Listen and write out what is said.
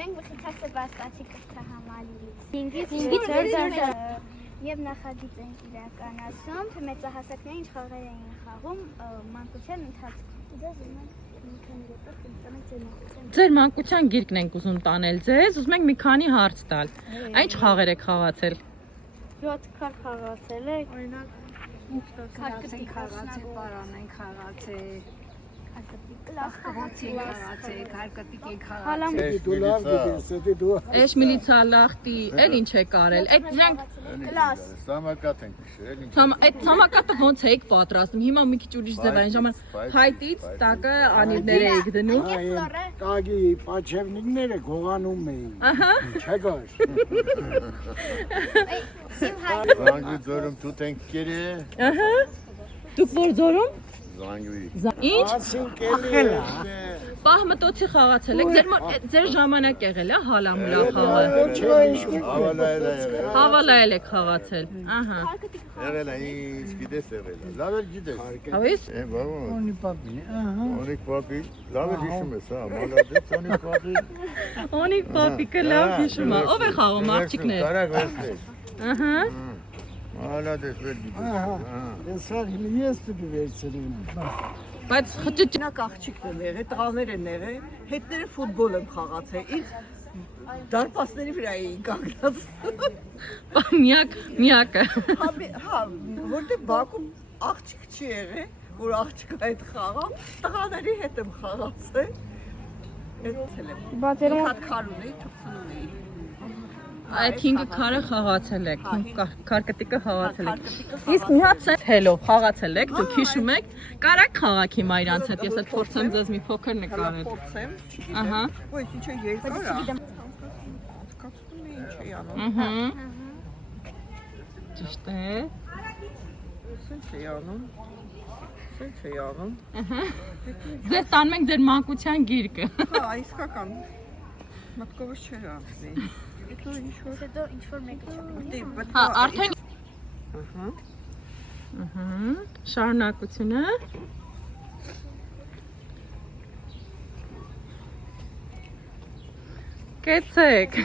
Մենք մխիթակ Սեբաստացի կրթահամալիրից։ Եվ նախագիծ ենք իրականացում, թե մեծահասակներին ինչ խաղեր էին խաղում մանկության ընթացքում։ Ձեր մանկության գիրկն ենք ուզում տանել ձեզ, ուզում ենք մի քանի հարց տալ։ Ինչ խաղեր եք խաղացել։ 7 քար խաղացել եք։ Օրինակ քարկտիկ խաղացել, պարան ենք խաղացել, աղկղոցի խաղացել, քարկտիկ ենք խաղացել։ Էշ միլիցա լախտի, էլ ինչ եք արել։ Այդ դրանք Սամակատ ենք քշել։ այդ ցամակատը ոնց եք պատրաստում։ Հիմա մի քիչ ուրիշ ձև այն ժամանակ փայտից տակը անիրներ եք դնում։ Տագի պաչևնիկները գողանում էին։ Ահա։ Չգար։ Զանգվի ձորում թութ ենք կերի։ Ահա։ Դուք որ ձորում։ Զանգվի։ Ինչ։ Ասինք էլի։ Պահմտոցի խաղացել եք, ձեր ժամանակ եղել է հալամուլա խաղը։ Ավալայել է եղել։ Հավալայել եք խաղացել։ Ահա։ Եղել է, ինչ գիտես եղել է։ Լավ էր գիտես։ Հավես։ Բավոն։ Ունի պապի, ահա։ Օնիկ պապի, լավ էր հիշում ես, հա, մալադեց Օնիկ պապի։ Օնիկ պապիկը լավ հիշում է։ Ով է խաղում աղջիկներ։ Կարակ վերցրել։ Ահա։ Մալադեց վեր գիտես։ Այսօր ես դու վերցրին։ Բայց խճճ Նա աղջիկն եմ եղել, տղաներ են եղել, հետները ֆուտբոլ եմ խաղացել, ինձ դարպասների վրա էին կանգնած։ միակը։ Հա, որտեղ Բաքում աղջիկ չի եղել, որ աղջիկը հետ խաղա, տղաների հետ եմ խաղացել։ Էդել եմ։ Բացերում Հատ քար ունեի, թփցնում էի։ Այդ 5 քարը խաղացել եք, քարկտիկը խաղացել եք։ Իսկ մի հատ թելով խաղացել եք, դուք հիշում եք, կարակ խաղաք հիմա իրանց հետ, ես էլ փորձեմ ձեզ մի փոքր նկարել։ Փորձեմ, չգիտեմ։ Ահա։ Ոյ, ինչ է երկար է։ Հատկացնում էի, ինչ էի անում։ Ահա։ Ճիշտ է։ Սենց էի անում։ Սենց էի անում։ Ահա։ Ձեզ տանում ենք ձեր մանկության գիրկը։ Հա, իսկական։ Մտքովս չէր անցնի։ Հետո ինչ-որ ինչ-որ մեկը չգիտեմ։ Հա, արդեն Ահա։ Ահա, շարունակությունը։ Կեցեք։